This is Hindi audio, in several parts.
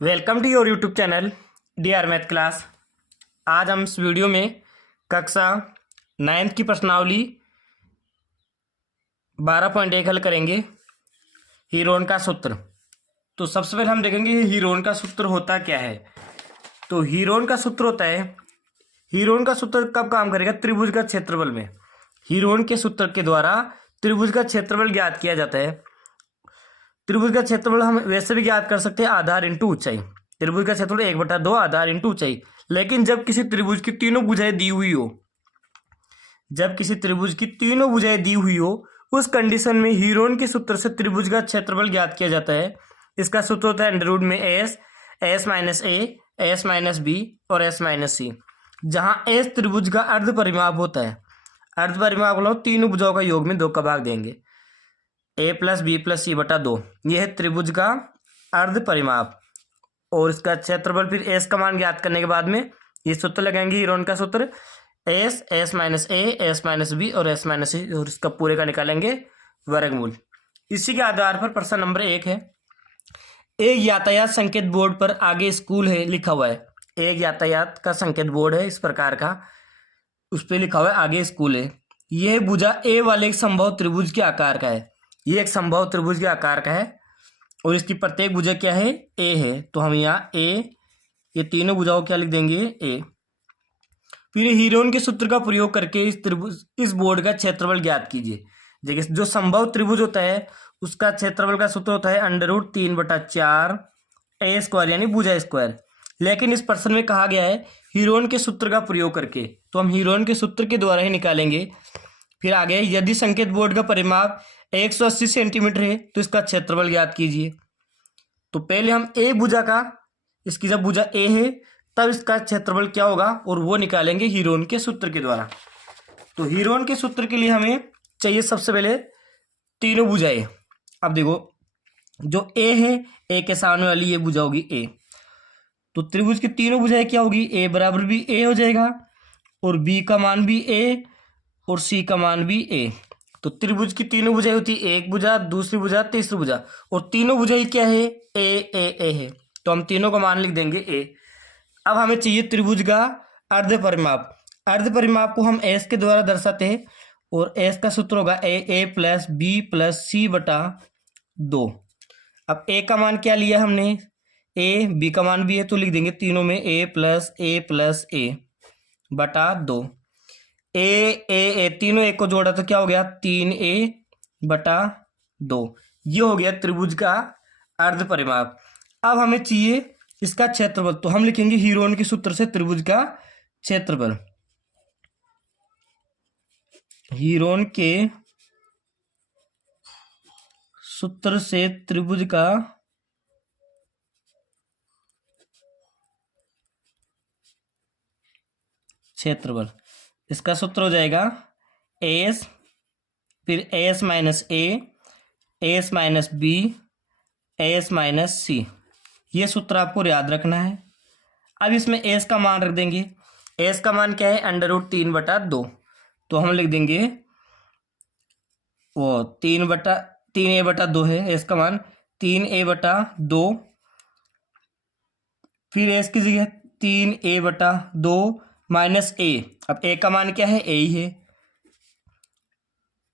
Welcome to your YouTube channel the math class. आज हम इस वीडियो में कक्षा 9th की प्रश्नावली 12.1 हल करेंगे। हीरोन का सूत्र। तो सबसे पहले हम देखेंगे हीरोन का सूत्र होता क्या है। तो हीरोन का सूत्र होता है, हीरोन का सूत्र कब काम करेगा? त्रिभुज का क्षेत्रफल में। हीरोन के सूत्र के द्वारा त्रिभुज का क्षेत्रफल ज्ञात किया जाता है। त्रिभुज का क्षेत्रफल हम वैसे भी ज्ञात कर सकते हैं आधार इंटू ऊंचाई। त्रिभुज का क्षेत्रफल 1/2 आधार इंटू ऊंचाई। लेकिन जब किसी त्रिभुज की तीनों भुजाएं दी हुई हो, जब किसी त्रिभुज की तीनों भुजाएं दी हुई हो, उस कंडीशन में हीरोन के सूत्र से त्रिभुज का क्षेत्रफल ज्ञात किया जाता है। इसका सूत्र होता है अंडर रूट में S minus A, S minus B और एस माइनस सी। जहां एस त्रिभुज का अर्ध परिमाप होता है। अर्ध परिमाप मतलब तीनों भुजाओं का योग में 2 का भाग देंगे। ए प्लस बी प्लस सी बटा 2, यह है त्रिभुज का अर्ध परिमाप। और इसका क्षेत्रफल फिर एस का मान ज्ञात करने के बाद में ये सूत्र लगाएंगे हीरोन का सूत्र S minus A, S minus B और एस माइनस सी, और इसका पूरे का निकालेंगे वर्गमूल। इसी के आधार पर प्रश्न नंबर 1 है। एक यातायात संकेत बोर्ड पर आगे स्कूल है लिखा हुआ है। एक यातायात का संकेत बोर्ड है इस प्रकार का, उस पर लिखा हुआ है आगे स्कूल है। यह भुजा ए वाले एक संभव त्रिभुज के आकार का है। ये एक संभव त्रिभुज के आकार का है और इसकी प्रत्येक भुजा क्या है? ए है। तो हम यहाँ ए, ये तीनों भुजाओं क्या लिख देंगे? ए। फिर हीरोन के सूत्र का प्रयोग करके इस त्रिभुज, इस बोर्ड का क्षेत्रफल ज्ञात कीजिए। देखिए जो संभव त्रिभुज होता है उसका क्षेत्रफल का सूत्र होता है अंडर रूट 3/4 ए स्क्वायर यानी भुजा स्क्वायर। लेकिन इस प्रश्न में कहा गया है हीरोन के सूत्र का प्रयोग करके, तो हम हीरोन के सूत्र के द्वारा ही निकालेंगे। फिर आगे यदि संकेत बोर्ड का परिमाप 180 सेंटीमीटर है तो इसका क्षेत्रफल ज्ञात कीजिए। तो पहले हम ए भुजा का, इसकी जब भुजा ए है तब इसका क्षेत्रफल क्या होगा और वो निकालेंगे हीरोन के सूत्र के द्वारा। तो हीरोन के सूत्र के लिए हमें चाहिए सबसे पहले तीनों भुजाएं। अब देखो जो ए है, ए के सामने वाली ये भुजा होगी ए। तो त्रिभुज की तीनों भुजाएं क्या होगी? ए बराबर भी ए हो जाएगा और बी का मान भी ए और सी का मान भी ए। तो त्रिभुज की तीनों भुजाएं होती है, एक भुजा, दूसरी भुजा, तीसरी भुजा, और तीनों भुजाएं क्या है? ए है। तो हम तीनों का मान लिख देंगे ए। अब हमें चाहिए त्रिभुज का अर्ध परिमाप। अर्ध परिमाप को हम एस के द्वारा दर्शाते हैं और एस का सूत्र होगा ए प्लस बी प्लस सी बटा 2। अब ए का मान क्या लिया हमने? ए, बी का मान भी है तो लिख देंगे तीनों में ए प्लस ए बटा 2। ए तीनों एक को जोड़ा तो क्या हो गया? 3a बटा 2। ये हो गया त्रिभुज का अर्ध परिमाप। अब हमें चाहिए इसका क्षेत्रफल, तो हम लिखेंगे हीरोन के सूत्र से त्रिभुज का क्षेत्रफल। हीरोन के सूत्र से त्रिभुज का क्षेत्रफल, इसका सूत्र हो जाएगा एस, फिर S minus A, S minus B, S minus C. ये सूत्र आपको याद रखना है। अब इसमें एस का मान रख देंगे। एस का मान क्या है? Under root 3/2। तो हम लिख देंगे वो 3a/2 है एस का मान, 3a/2। फिर एस की जगह 3a/2 माइनस ए। अब ए का मान क्या है? ए ही है।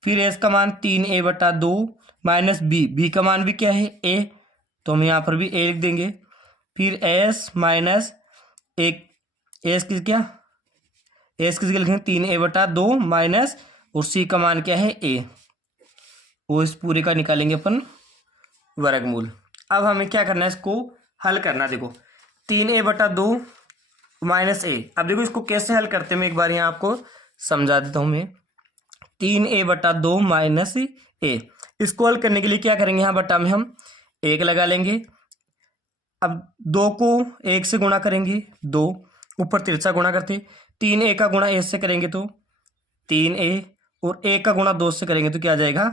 फिर एस का मान 3a/2 माइनस बी का मान भी क्या है? ए। तो हम यहाँ पर भी ए लिख देंगे। फिर एस माइनस एक, एस की क्या, एस की जगह लिखेंगे 3a/2 माइनस, और सी का मान क्या है? ए। वो इस पूरे का निकालेंगे अपन वर्गमूल। अब हमें क्या करना है? इसको हल करना। देखो 3a/2 माइनस ए। अब देखो इसको कैसे हल करते हैं मैं एक बार यहाँ आपको समझा देता हूँ मैं। 3a/2 माइनस ए, इसको हल करने के लिए क्या करेंगे? यहाँ बटा में हम 1 लगा लेंगे। अब 2 को 1 से गुणा करेंगे, 2 ऊपर तिरछा गुणा करते, 3a का गुणा ए से करेंगे तो 3a, और a का गुणा 2 से करेंगे तो क्या आ जाएगा?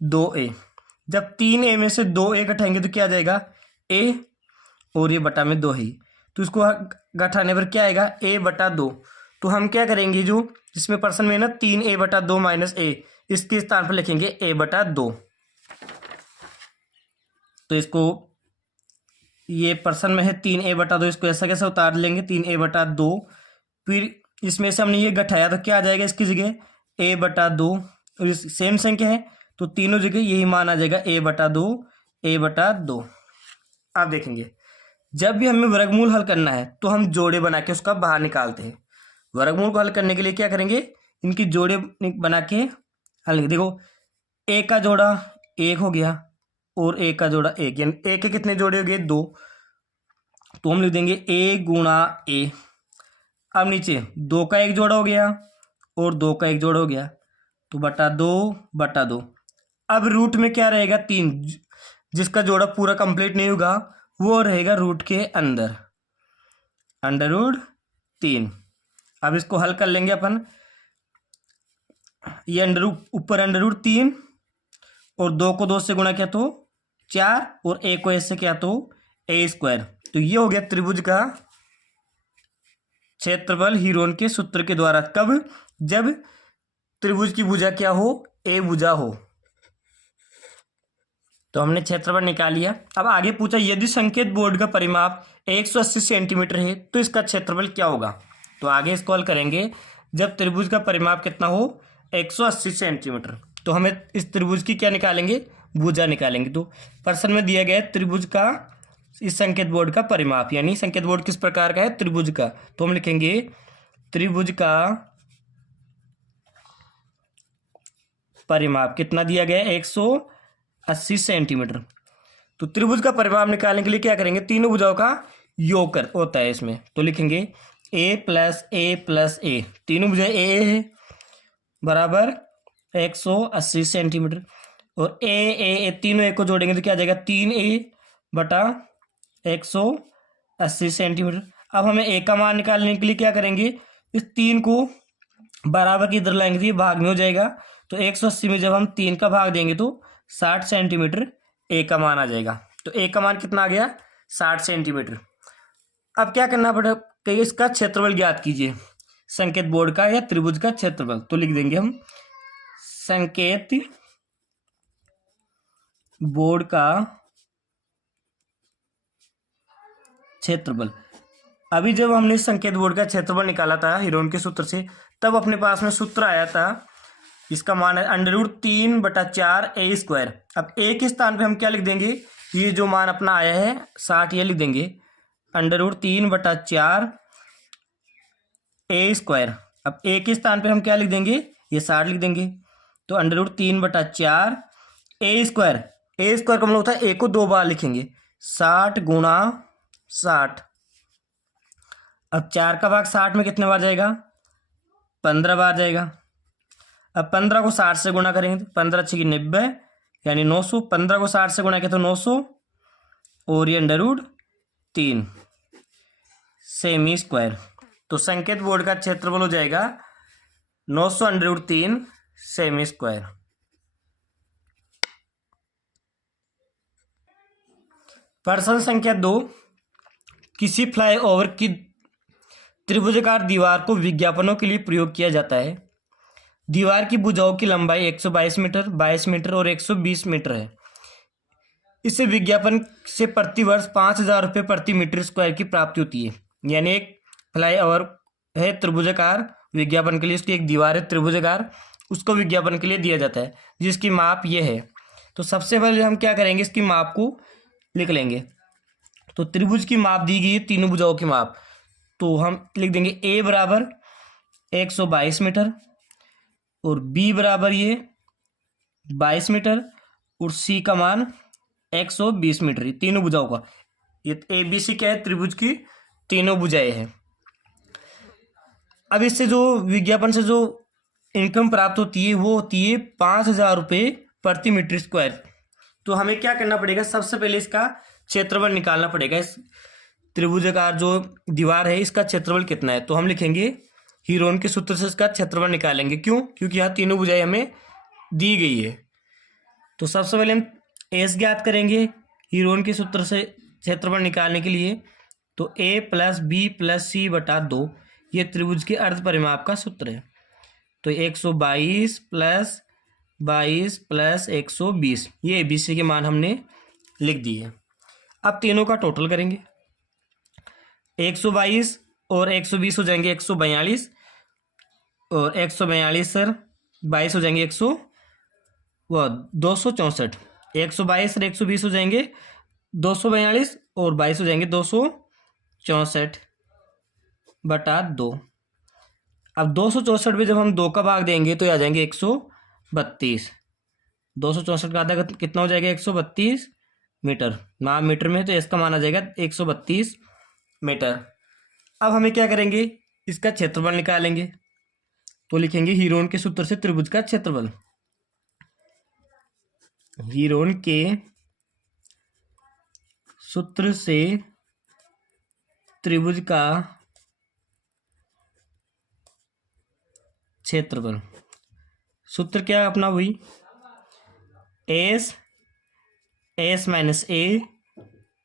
2a। जब 3a में से 2a घटाएंगे तो क्या आ जाएगा? a, और ये बटा में 2 ही, तो इसको घटाने पर क्या आएगा? a/2। तो हम क्या करेंगे, जो जिसमें प्रश्न में ना 3a/2 माइनस ए, इसके स्थान पर लिखेंगे a/2। तो इसको ये पर्सन में है 3a/2, इसको ऐसा कैसे उतार लेंगे 3a/2। फिर इसमें से हमने ये घटाया तो क्या आ जाएगा इसकी जगह a/2, और इस सेम संख्या है तो तीनों जगह यही मान आ जाएगा a/2 a/2। आप देखेंगे जब भी हमें वर्गमूल हल करना है तो हम जोड़े बना के उसका बाहर निकालते हैं। वर्गमूल को हल करने के लिए क्या करेंगे, इनकी जोड़े बना के हल। देखो a का जोड़ा 1 हो गया और a का जोड़ा 1, यानी a के कितने जोड़े हो गए 2, तो हम लिख देंगे a गुणा a। अब नीचे 2 का 1 जोड़ा हो गया और 2 का 1 जोड़ा हो गया, तो बटा 2। अब रूट में क्या रहेगा 3, जिसका जोड़ा पूरा कंप्लीट नहीं होगा वो रहेगा रूट के अंदर, √3। अब इसको हल कर लेंगे अपन। ये ऊपर √3 और 2 को 2 से गुणा किया तो 4 और a को ऐसे किया तो a²। तो ये हो गया त्रिभुज का क्षेत्रफल हीरोन के सूत्र के द्वारा। कब? जब त्रिभुज की भुजा क्या हो, a भुजा हो। तो हमने क्षेत्रफल निकाल लिया। अब आगे पूछा यदि संकेत बोर्ड का परिमाप 180 सेंटीमीटर है तो इसका क्षेत्रफल क्या होगा। तो आगे इसको हल करेंगे। जब त्रिभुज का परिमाप कितना हो 180 सेंटीमीटर, तो हमें इस त्रिभुज की क्या निकालेंगे, भुजा निकालेंगे। तो प्रश्न में दिया गया है त्रिभुज का इस संकेत बोर्ड का परिमाप, यानी संकेत बोर्ड किस प्रकार का है, त्रिभुज का। तो हम लिखेंगे त्रिभुज का परिमाप कितना दिया गया है 180 सेंटीमीटर। तो त्रिभुज का परिमाप निकालने के लिए क्या करेंगे, तीनों भुजाओं का योग होता है इसमें। तो लिखेंगे a+a+a, तीनों भुजाएं a है बराबर 180 सेंटीमीटर, और a तीनों a को जोड़ेंगे तो क्या आ जाएगा 3a/180 सेंटीमीटर। अब हमें a का मान निकालने के लिए क्या करेंगे, इस 3 को बराबर की इधर लाएंगे तो ये भाग में हो जाएगा। तो 180 में जब हम 3 का भाग देंगे तो 60 सेंटीमीटर a का मान आ जाएगा। तो a का मान कितना आ गया 60 सेंटीमीटर। अब क्या करना पड़ेगा कि इसका क्षेत्रफल ज्ञात कीजिए, संकेत बोर्ड का या त्रिभुज का क्षेत्रफल। तो लिख देंगे हम संकेत बोर्ड का क्षेत्रफल। अभी जब हमने संकेत बोर्ड का क्षेत्रफल निकाला था हीरोन के सूत्र से, तब अपने पास में सूत्र आया था, इसका मान है √3/4 a²। अब a के स्थान पे हम क्या लिख देंगे, ये जो मान अपना आया है 60, ये लिख देंगे √3/4 a²। अब a के स्थान पे हम क्या लिख देंगे, ये 60 लिख देंगे। तो √3/4 a²। a² का मतलब होता है a को 2 बार लिखेंगे, 60 गुणा 60। अब 4 का भाग 60 में कितने बार जाएगा, 15 बार जाएगा। अब 15 को 60 से गुणा करेंगे तो 15 × 90 यानी 900। 15 को 60 से गुणा किया तो 900 और ये √3 सेमी²। तो संकेत बोर्ड का क्षेत्रफल हो जाएगा 900 √3 सेमी²। प्रश्न संख्या 2, किसी फ्लाईओवर की त्रिभुजाकार दीवार को विज्ञापनों के लिए प्रयोग किया जाता है। दीवार की भुजाओं की लंबाई 122 मीटर, 22 मीटर और 120 मीटर है। इससे विज्ञापन से प्रतिवर्ष 5,000 रुपये प्रति मीटर स्क्वायर की प्राप्ति होती है। यानी एक फ्लाईओवर है त्रिभुजाकार, विज्ञापन के लिए उसकी एक दीवार है त्रिभुजाकार, उसको विज्ञापन के लिए दिया जाता है, जिसकी माप ये है। तो सबसे पहले हम क्या करेंगे, इसकी माप को लिख लेंगे। तो त्रिभुज की माप दी गई है, तीनों भुजाओं की माप। तो हम लिख देंगे a बराबर 122 मीटर और b बराबर ये 22 मीटर और c का मान 120 मीटर। ये तीनों भुजाओं का, ये ABC क्या है, त्रिभुज की तीनों भुजाएं हैं। अब इससे जो विज्ञापन से जो इनकम प्राप्त होती है वो होती है 5,000 रुपये प्रति मीटर स्क्वायर। तो हमें क्या करना पड़ेगा, सबसे पहले इसका क्षेत्रफल निकालना पड़ेगा। इस त्रिभुजाकार जो दीवार है इसका क्षेत्रफल कितना है। तो हम लिखेंगे हीरोन के सूत्र से इसका क्षेत्रफल निकालेंगे। क्यों? क्योंकि यहाँ तीनों भुजाएं हमें दी गई है। तो सबसे पहले हम एस ज्ञात करेंगे हीरोन के सूत्र से क्षेत्रफल निकालने के लिए। तो a + b + c/2 ये त्रिभुज के अर्ध परिमाप का सूत्र है। तो 122 + 22 + 120 ये ABC के मान हमने लिख दिए। अब तीनों का टोटल करेंगे, 122 और 120 हो जाएंगे 142, और 142 सर 22 हो जाएंगे 264, 122 और 120 हो जाएंगे 242, और 22 हो जाएंगे 264/2। अब 264 में जब हम 2 का भाग देंगे तो आ जाएंगे 132। 264 का आधा कितना हो जाएगा 132 मीटर, ना मीटर में तो इसका मान आ जाएगा 132 मीटर। अब हमें क्या करेंगे, इसका क्षेत्रफल निकालेंगे। तो लिखेंगे हीरोन के सूत्र से त्रिभुज का क्षेत्रफल, हीरोन के सूत्र से त्रिभुज का क्षेत्रफल। सूत्र क्या अपना हुई, S minus A,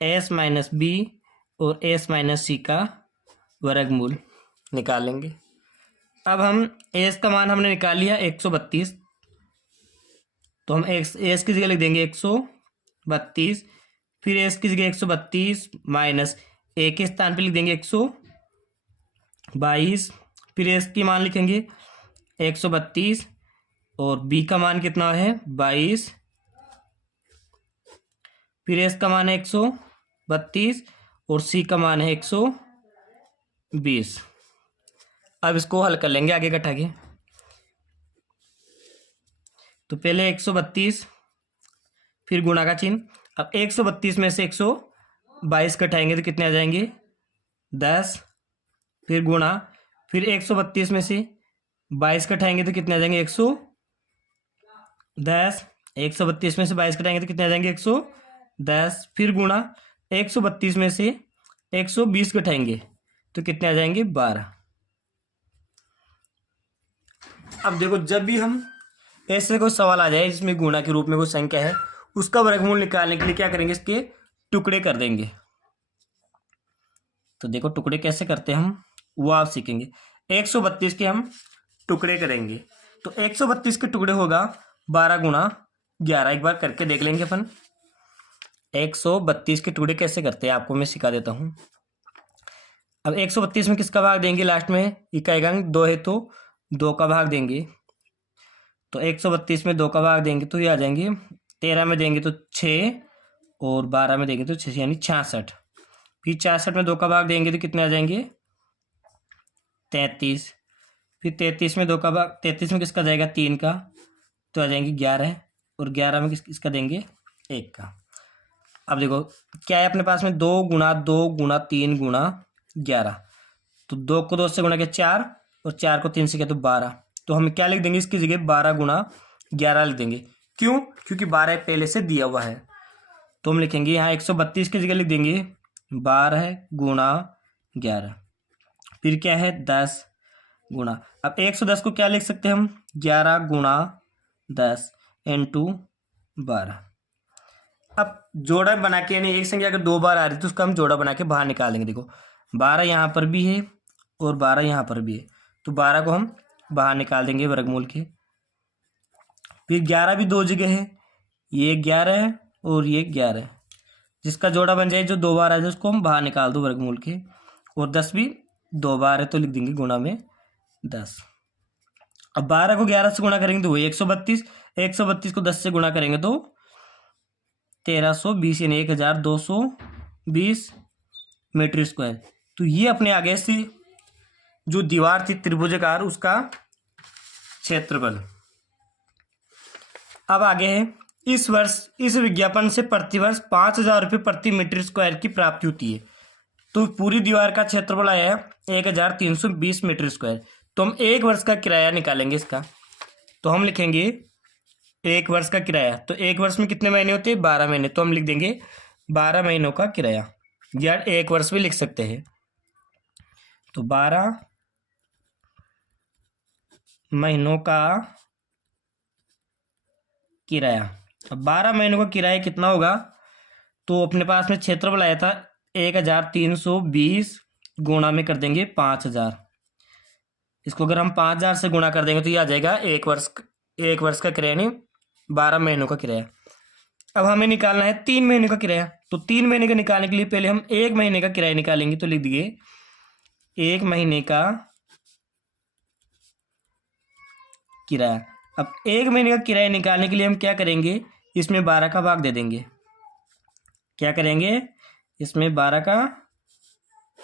S minus B और एस माइनस सी का वर्गमूल निकालेंगे। अब हम एस का मान हमने निकाल लिया 132, तो हम एस की जगह लिख देंगे 132, फिर एस की जगह 132 माइनस ए के स्थान पे लिख देंगे 122, फिर एस की मान लिखेंगे 132 और बी का मान कितना है 22, फिर एस का मान है 132 और सी का मान है 120। अब इसको हल कर लेंगे आगे घटा के। तो पहले 132, फिर गुणा का चिन्ह। अब 132 में से 122 घटाएंगे तो कितने आ जाएंगे 10, फिर गुणा, फिर 132 में से 22 घटाएंगे तो कितने आ जाएंगे 110, 132 में से 22 घटाएंगे तो कितने आ जाएंगे 110, फिर गुणा, 132 में से 120 घटाएंगे तो कितने आ जाएंगे 12। अब देखो, जब भी हम ऐसे कोई सवाल आ जाए जिसमें गुणा के रूप में कोई संख्या है, उसका वर्गमूल निकालने के लिए क्या करेंगे, इसके टुकड़े कर देंगे। तो देखो टुकड़े कैसे करते हैं हम, वो आप सीखेंगे। 132 के हम टुकड़े करेंगे, तो 132 के टुकड़े होगा 12 गुणा 11। एक बार करके देख लेंगे अपन 132 के टुकड़े कैसे करते हैं, आपको मैं सिखा देता हूँ। अब 132 में किसका भाग देंगे, लास्ट में इकाई अंक 2 है तो 2 का भाग देंगे। तो 132 में 2 का भाग देंगे तो ये आ जाएंगे, 13 में देंगे तो 6 और 12 में देंगे तो 6 यानी 66। फिर 66 में 2 का भाग देंगे तो कितने आ जाएंगे 33। फिर 33 में 2 का भाग, 33 में किसका जाएगा 3 का, तो आ जाएंगे 11, और 11 में किसका देंगे 1 का। अब देखो क्या है अपने पास में 2 गुणा 2 गुणा 3 गुणा 11, तो 2 को 2 से गुणा किया 4 और 4 को 3 से किया तो 12। तो हम क्या लिख देंगे इसकी जगह 12 गुणा 11 लिख देंगे। क्यों, क्योंकि 12 पहले से दिया हुआ है। तो हम लिखेंगे यहाँ 132 की जगह लिख देंगे 12 गुणा 11, फिर क्या है 10 गुणा। अब 110 को क्या लिख सकते हैं हम, 11 गुणा 10 इंटू 12। अब जोड़ा बना के, यानी एक संख्या अगर 2 बार आ रही है तो उसका हम जोड़ा बना के बाहर निकाल देंगे। देखो 12 यहाँ पर भी है और 12 यहाँ पर भी है, तो 12 को हम बाहर निकाल देंगे वर्गमूल के। फिर 11 भी 2 जगह है, ये 11 है और ये 11 है, जिसका जोड़ा बन जाए जो 2 बार आ जाए उसको हम बाहर निकाल दो वर्गमूल के। और 10 भी 2 बार है तो लिख देंगे गुणा में 10। अब 12 को 11 से गुणा करेंगे तो वही 132, 132 को 10 से गुणा करेंगे तो 1320 यानी 1220 मीटर स्क्वायर। तो ये अपने आगे से जो दीवार थी त्रिभुजाकार उसका क्षेत्रफल। अब आगे है, इस वर्ष इस विज्ञापन से प्रतिवर्ष 5,000 रुपये प्रति मीटर स्क्वायर की प्राप्ति होती है। तो पूरी दीवार का क्षेत्रफल आया है 1,320 मीटर स्क्वायर। तो हम 1 वर्ष का किराया निकालेंगे इसका। तो हम लिखेंगे 1 वर्ष का किराया, तो 1 वर्ष में कितने महीने होते हैं 12 महीने, तो हम लिख देंगे 12 महीनों का किराया, या 1 वर्ष भी लिख सकते हैं। तो 12 महीनों का किराया। अब 12 महीनों का किराया कितना होगा, तो अपने पास में क्षेत्रफल आया था 1,320 गुणा में कर देंगे 5,000। इसको अगर हम 5,000 से गुणा कर देंगे तो ये आ जाएगा 1 वर्ष का किराया, नहीं 12 महीनों का किराया। अब हमें निकालना है 3 महीने का किराया। तो 3 महीने का निकालने के लिए पहले हम 1 महीने का किराया निकालेंगे। तो लिख दिए 1 महीने का किराया। अब 1 महीने का किराया निकालने के लिए हम क्या करेंगे, इसमें 12 का भाग दे देंगे। क्या करेंगे, इसमें 12 का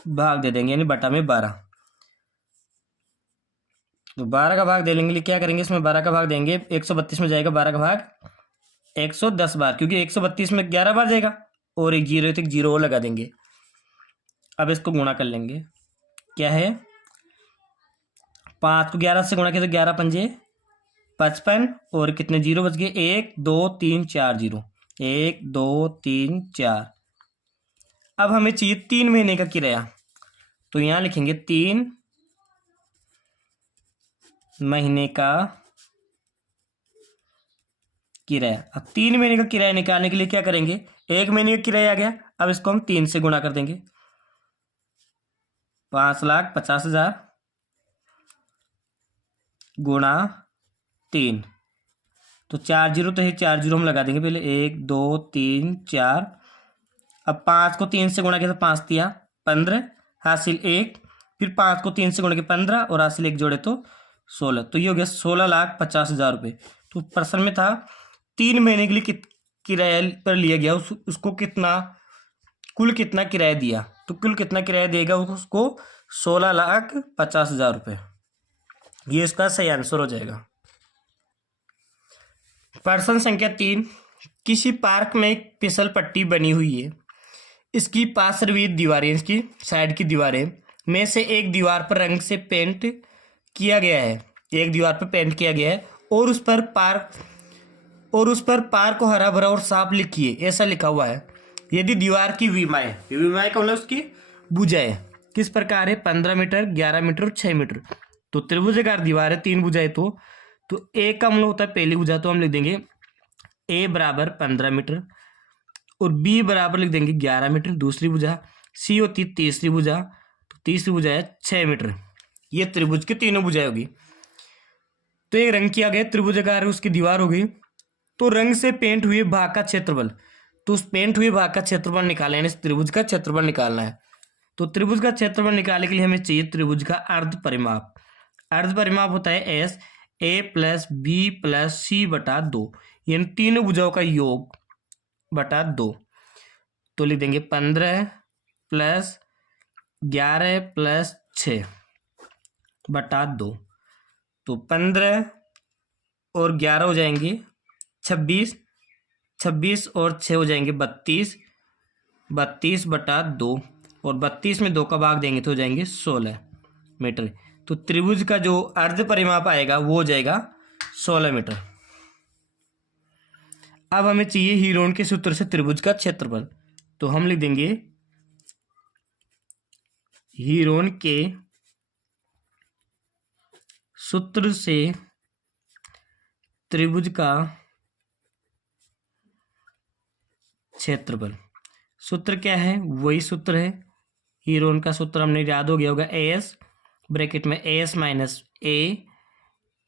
भाग दे देंगे, यानी बटा में 12। तो 12 का भाग देने के लिए क्या करेंगे, इसमें 12 का भाग देंगे। 132 में जाएगा 12 का भाग 110 बार, क्योंकि 132 में 11 बार जाएगा और एक जीरो, तो एक जीरो और लगा देंगे। अब इसको गुणा कर लेंगे। क्या है, 5 को 11 से गुणा किया तो 11 पंजे 55 और कितने जीरो बच गए, 1 2 3 4 जीरो, 1 2 3 4। अब हमें चाहिए 3 महीने का किराया। तो यहां लिखेंगे 3 महीने का किराया। अब 3 महीने का किराया निकालने के लिए क्या करेंगे, 1 महीने का किराया आ गया, अब इसको हम 3 से गुणा कर देंगे। 5,50,000 गुणा 3, तो 4 जीरो, तो ये 4 जीरो हम लगा देंगे पहले, 1 2 3 4। अब 5 को 3 से गुणा किया तो 5 तिया 15, हासिल 1, फिर 5 को 3 से गुणा किया 15 और हासिल 1 जोड़े तो 16। तो ये हो गया 16,50,000 रुपये। तो प्रश्न में था 3 महीने के लिए किराया पर लिया गया, उसको कितना, कुल कितना किराया दिया। तो कुल कितना किराया देगा उसको, 16,50,000 रुपये। ये इसका सही आंसर हो जाएगा। प्रश्न संख्या 3, किसी पार्क में एक फिसल पट्टी बनी हुई है। इसकी पार्श्वीय दीवारें, इसकी साइड की दीवारें में से एक दीवार पर रंग से पेंट किया गया है, एक दीवार पर पेंट किया गया है और उस पर पार्क को हरा भरा और साफ लिखिए, ऐसा लिखा हुआ है। यदि दीवार की विमाएं का मतलब उसकी भुजाएं किस प्रकार है, 15 मीटर, 11 मीटर और 6 मीटर। तो त्रिभुजाकार दीवार है, 3 भुजाएं। तो ए का मतलब होता है पहली भुजा, तो हम लिख देंगे ए बराबर 15 मीटर और बी बराबर लिख देंगे 11 मीटर दूसरी भुजा, सी होती तीसरी भुजा, तो तीसरी भुजा है 6 मीटर। ये त्रिभुज की तीनों भुजाएं होगी। तो एक रंग किया गया त्रिभुजाकार, उसकी दीवार हो गई। तो रंग से पेंट हुए भाग का क्षेत्रफल, तो उस पेंट हुए भाग का क्षेत्रफल निकालना है, त्रिभुज का क्षेत्रफल निकालना है। तो त्रिभुज का क्षेत्रफल निकालने के लिए हमें चाहिए त्रिभुज का अर्ध परिमाप। अर्ध परिमाप होता है एस, ए प्लस बी प्लस सी बटा 2, यानी तीनों भुजाओं का योग बटा 2। तो लिख देंगे 15 प्लस 11 प्लस 6 बटा 2। तो 15 और 11 हो जाएंगे 26, 26 और 6 हो जाएंगे 32, 32 बटा 2 और 32 में 2 का भाग देंगे तो हो जाएंगे 16 मीटर। तो त्रिभुज का जो अर्ध परिमाप आएगा वो हो जाएगा 16 मीटर। अब हमें चाहिए हीरोन के सूत्र से त्रिभुज का क्षेत्रफल। तो हम लिख देंगे हीरोन के सूत्र से त्रिभुज का क्षेत्रफल। सूत्र क्या है, वही सूत्र है हीरोन का सूत्र, हमने याद हो गया होगा, एस ब्रैकेट में S minus A,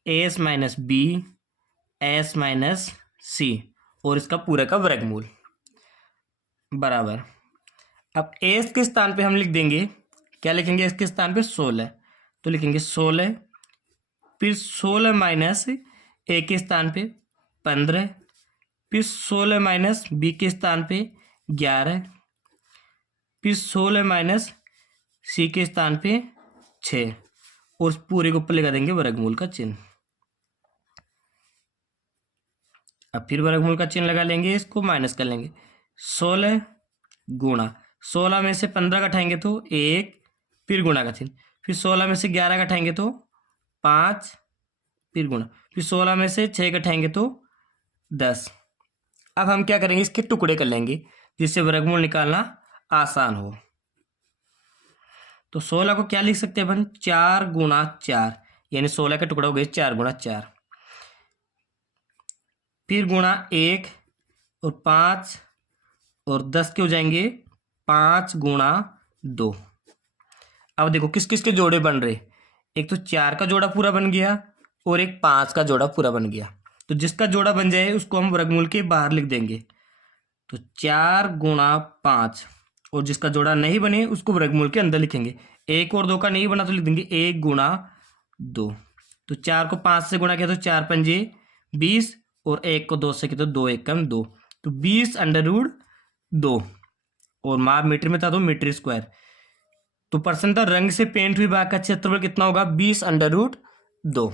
S minus B, S minus C और इसका पूरे का वर्गमूल बराबर। अब एस के स्थान पे हम लिख देंगे, क्या लिखेंगे, एस के स्थान पे 16, तो लिखेंगे 16, फिर 16 माइनस ए के स्थान पे 15, फिर 16 माइनस बी के स्थान पे 11, फिर 16 माइनस सी के स्थान पे 6 और उस पूरे के ऊपर लगा देंगे वर्गमूल का चिन्ह। अब फिर वर्गमूल का चिन्ह लगा लेंगे, इसको माइनस कर लेंगे। 16 गुणा 16 में से 15 घटाएंगे तो 1, फिर गुणा का चिन्ह, फिर 16 में से 11 घटाएंगे तो 5, फिर गुणा, फिर 16 में से 6 घटाएंगे तो 10। अब हम क्या करेंगे, इसके टुकड़े कर लेंगे जिससे वर्गमूल निकालना आसान हो। तो 16 को क्या लिख सकते हैं अपन, 4 गुणा 4, यानी 16 के टुकड़े हो गए 4 गुणा 4, फिर गुणा 1 और 5 और 10 के हो जाएंगे 5 गुणा 2। अब देखो किस किस के जोड़े बन रहे, एक तो 4 का जोड़ा पूरा बन गया और एक 5 का जोड़ा पूरा बन गया। तो जिसका जोड़ा बन जाए उसको हम वर्गमूल के बाहर लिख देंगे। तो 4 × 5, और जिसका जोड़ा नहीं बने उसको वर्गमूल के अंदर लिखेंगे। 1 और 2 का नहीं बना तो लिख देंगे 1 × 2। तो 4 को 5 से गुणा किया तो 4 पंजे 20, और 1 को 2 से किया तो 2 एकम 2, तो 20√2, और माप मीटर में था तो मीटर स्क्वायर। तो प्रश्न था रंग से पेंट हुई बाग का क्षेत्रफल कितना होगा, 20√2।